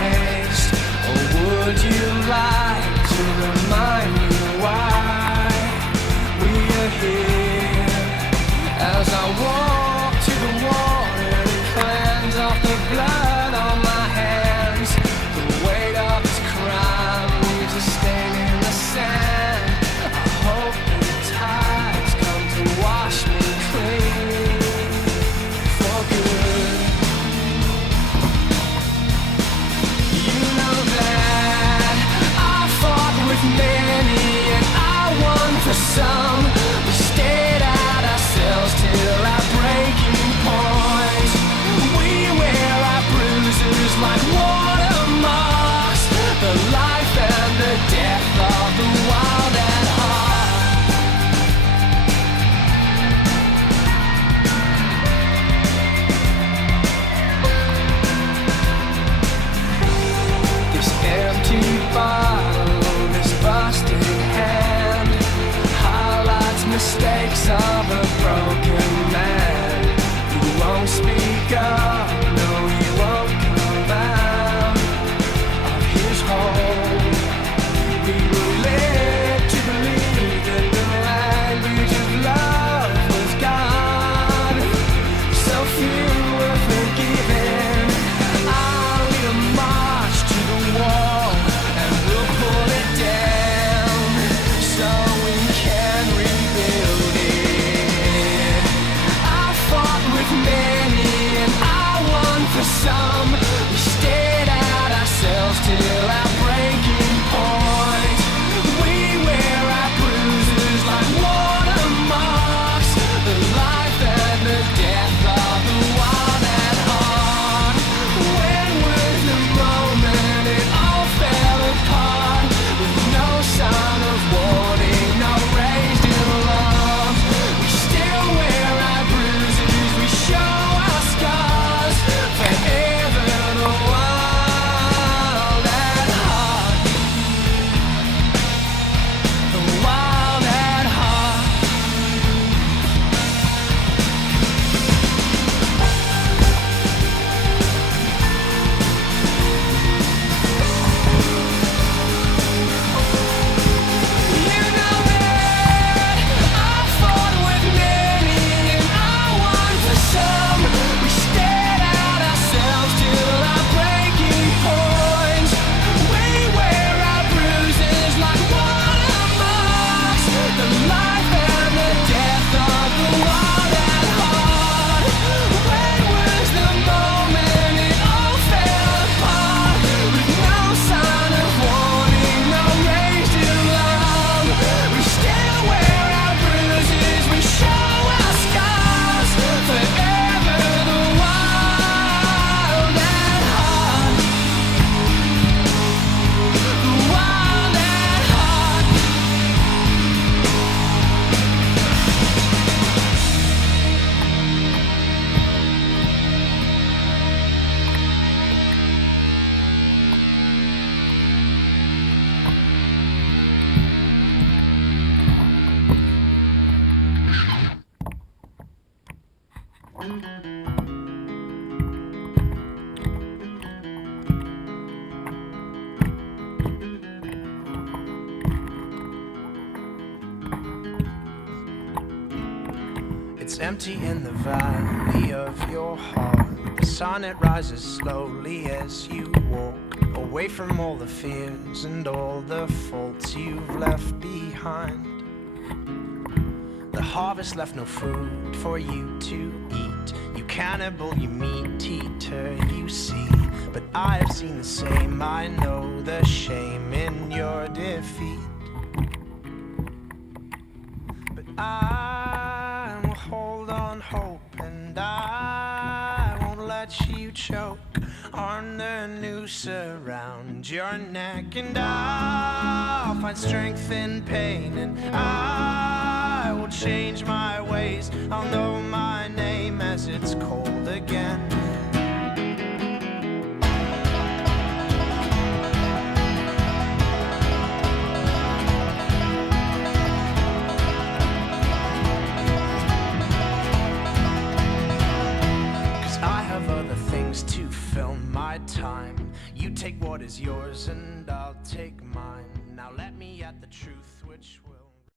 waste? Or would you like to remind me why we are here? As I walk to the water to cleanse off the blood on my hands, the weight of this crime leaves a stain in the sand. I hope the tides come to wash me clean for good. You know that I fought with many and I won for some. We stayed at ourselves till our breaking point. We wear our bruises like watermarks, the life and the death of the wild at heart. This empty bottle, this busted hand, highlights mistakes of a broken man who won't speak up, no, he won't come out of his hole. We were led to believe that the language of love was gone. So few were forgiven. I'll lead a march to the wall and we'll pull it down so we can rebuild it. I fought with many and I won for some. We stayed at ourselves till our breaking point. We wear our bruises like watermarks, the life and the death of the wild at heart. When was the moment it all fell apart? With no sign of warning, no raised alarms. We still wear our bruises, we show our scars. Forever the wild at heart. The wild at heart. You know that I fought with many and I won for some. We stayed at ourselves till our breaking point. We wear our bruises like watermarks, the life and the death of the wild at heart. When was the moment it all fell apart? With no sign of warning, no raised alarm. We still wear our bruises, we show our scars. Forever the wild at heart. The wild at heart. It's empty in the valley of your heart. The sun, it rises slowly as you walk away from all the fears and all the faults you've left behind. The harvest left no food for you to eat. You cannibal, you meat eater, you see. But I have seen the same, I know the shame in your defeat. But I will hold on hope and I won't let you choke on the noose around your neck. And I'll find strength in pain and I will change my ways. I'll know my name as it's cold again. Take what is yours and I'll take mine. Now let me at the truth which will